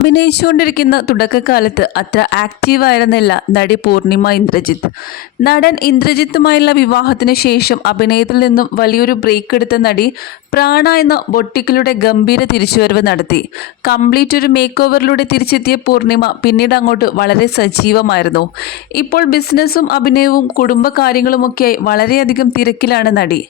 അഭിനയിച്ചുകൊണ്ടിരിക്കുന്ന തുടക്കകാലത്ത് അത്ര ആക്റ്റീവ് ആയിരുന്നില്ല നടി പൂർണിമ ഇന്ദ്രജിത്ത്. നടൻ ഇന്ദ്രജിത്തുമായുള്ള വിവാഹത്തിന് ശേഷം അഭിനയത്തിൽ നിന്നും വലിയൊരു ബ്രേക്ക് എടുത്ത നടി പ്രാണ എന്ന ബൊട്ടിക്കിലൂടെ ഗംഭീര തിരിച്ചുവരവ് നടത്തി. കംപ്ലീറ്റ് ഒരു മേക്ക് ഓവറിലൂടെ തിരിച്ചെത്തിയ പൂർണിമ പിന്നീട് അങ്ങോട്ട് വളരെ സജീവമായിരുന്നു. ഇപ്പോൾ ബിസിനസ്സും അഭിനയവും കുടുംബകാര്യങ്ങളുമൊക്കെയായി വളരെയധികം തിരക്കിലാണ് നടി.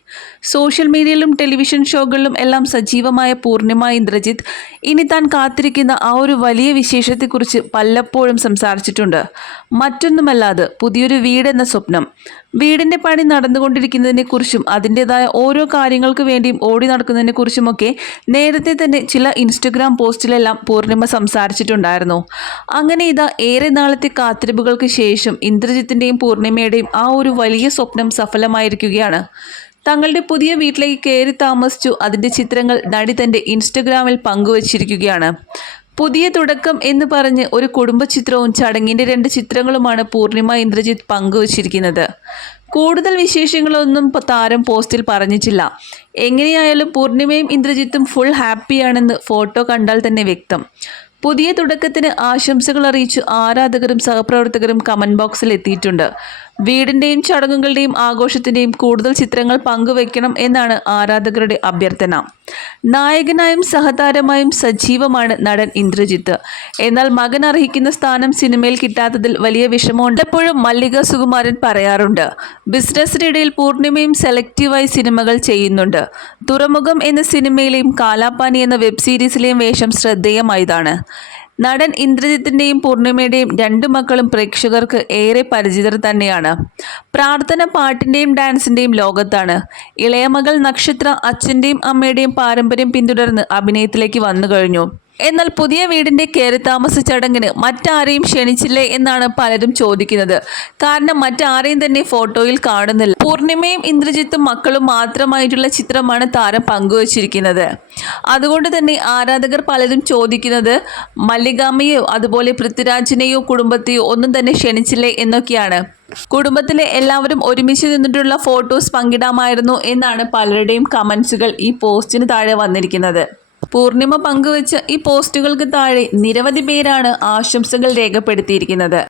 സോഷ്യൽ മീഡിയയിലും ടെലിവിഷൻ ഷോകളിലും എല്ലാം സജീവമായ പൂർണിമ ഇന്ദ്രജിത്ത് ഇനി താൻ കാത്തിരിക്കുന്ന ആ ഒരു വലിയ വിശേഷത്തെക്കുറിച്ച് പലപ്പോഴും സംസാരിച്ചിട്ടുണ്ട്. മറ്റൊന്നുമല്ലാതെ പുതിയൊരു വീടെന്ന സ്വപ്നം. വീടിന്റെ പണി നടന്നുകൊണ്ടിരിക്കുന്നതിനെക്കുറിച്ചും അതിന്റെതായ ഓരോ കാര്യങ്ങൾക്ക് വേണ്ടിയും ഓടി നടക്കുന്നതിനെക്കുറിച്ചുമൊക്കെ നേരത്തെ തന്നെ ചില ഇൻസ്റ്റഗ്രാം പോസ്റ്റിലെല്ലാം പൂർണിമ സംസാരിച്ചിട്ടുണ്ടായിരുന്നു. അങ്ങനെ ഇതാ ഏറെ നാളത്തെ കാത്തിരിപ്പുകൾക്ക് ശേഷം ഇന്ദ്രജിത്തിന്റെയും പൂർണിമയുടെയും ആ ഒരു വലിയ സ്വപ്നം സഫലമായിരിക്കുകയാണ്. തങ്ങളുടെ പുതിയ വീട്ടിലേക്ക് കയറി താമസിച്ചു അതിന്റെ ചിത്രങ്ങൾ നടി തന്റെ ഇൻസ്റ്റഗ്രാമിൽ പങ്കുവച്ചിരിക്കുകയാണ്. പുതിയ തുടക്കം എന്ന് പറഞ്ഞ് ഒരു കുടുംബ ചിത്രവും ചടങ്ങിന്റെ രണ്ട് ചിത്രങ്ങളുമാണ് പൂർണിമ ഇന്ദ്രജിത്ത് പങ്കുവച്ചിരിക്കുന്നത്. കൂടുതൽ വിശേഷങ്ങളൊന്നും താരം പോസ്റ്റിൽ പറഞ്ഞിട്ടില്ല. എങ്ങനെയായാലും പൂർണിമയും ഇന്ദ്രജിത്തും ഫുൾ ഹാപ്പിയാണെന്ന് ഫോട്ടോ കണ്ടാൽ തന്നെ വ്യക്തം. പുതിയ തുടക്കത്തിന് ആശംസകൾ അറിയിച്ച് ആരാധകരും സഹപ്രവർത്തകരും കമന്റ് ബോക്സിൽ എത്തിയിട്ടുണ്ട്. വീടിന്റെയും ചടങ്ങുകളുടെയും ആഘോഷത്തിന്റെയും കൂടുതൽ ചിത്രങ്ങൾ പങ്കുവയ്ക്കണം എന്നാണ് ആരാധകരുടെ അഭ്യർത്ഥന. നായകനായും സഹതാരമായും സജീവമാണ് നടൻ ഇന്ദ്രജിത്ത്. എന്നാൽ മകൻ അർഹിക്കുന്ന സ്ഥാനം സിനിമയിൽ കിട്ടാത്തതിൽ വലിയ വിഷമമുണ്ട്. എപ്പോഴും മല്ലിക സുകുമാരൻ പറയാറുണ്ട് ബിസിനസ്സിനിടയിൽ പൂർണിമയും സെലക്റ്റീവായി സിനിമകൾ ചെയ്യുന്നുണ്ട്. തുറമുഖം എന്ന സിനിമയിലെയും കാലാപ്പാനി എന്ന വെബ് സീരീസിലെയും വേഷം ശ്രദ്ധേയമായതാണ്. നടൻ ഇന്ദ്രജിത്തിന്റെയും പൂർണിമയുടെയും രണ്ടു മക്കളും പ്രേക്ഷകർക്ക് ഏറെ പരിചിതർ തന്നെയാണ്. പ്രാർത്ഥന പാട്ടിന്റെയും ഡാൻസിന്റെയും ലോകത്താണ്. ഇളയമകൾ നക്ഷത്ര അച്ഛന്റെയും അമ്മയുടെയും പാരമ്പര്യം പിന്തുടർന്ന് അഭിനയത്തിലേക്ക് വന്നു കഴിഞ്ഞു എന്നാൽ പുതിയ കയറി താമസ ചടങ്ങിന് മറ്റാരെയും ക്ഷണിച്ചില്ലേ എന്നാണ് പലരും ചോദിക്കുന്നത്. കാരണം മറ്റാരെയും തന്നെ ഫോട്ടോയിൽ കാണുന്നില്ല. പൂർണിമയും ഇന്ദ്രജിത്തും മക്കളും മാത്രമായിട്ടുള്ള ചിത്രമാണ് താരം പങ്കുവച്ചിരിക്കുന്നത്. അതുകൊണ്ട് തന്നെ ആരാധകർ പലരും ചോദിക്കുന്നത് മല്ലികാമ്മയോ അതുപോലെ പൃഥ്വിരാജിനെയോ കുടുംബത്തെയോ ഒന്നും തന്നെ ക്ഷണിച്ചില്ലേ എന്നൊക്കെയാണ്. കുടുംബത്തിലെ എല്ലാവരും ഒരുമിച്ച് നിന്നിട്ടുള്ള ഫോട്ടോസ് പങ്കിടാമായിരുന്നു എന്നാണ് പലരുടെയും കമൻസുകൾ ഈ പോസ്റ്റിന് താഴെ വന്നിരിക്കുന്നത്. പൂർണിമ പങ്കുവച്ച ഈ പോസ്റ്റുകൾക്ക് താഴെ നിരവധി പേരാണ് ആശംസകൾ രേഖപ്പെടുത്തിയിരിക്കുന്നത്.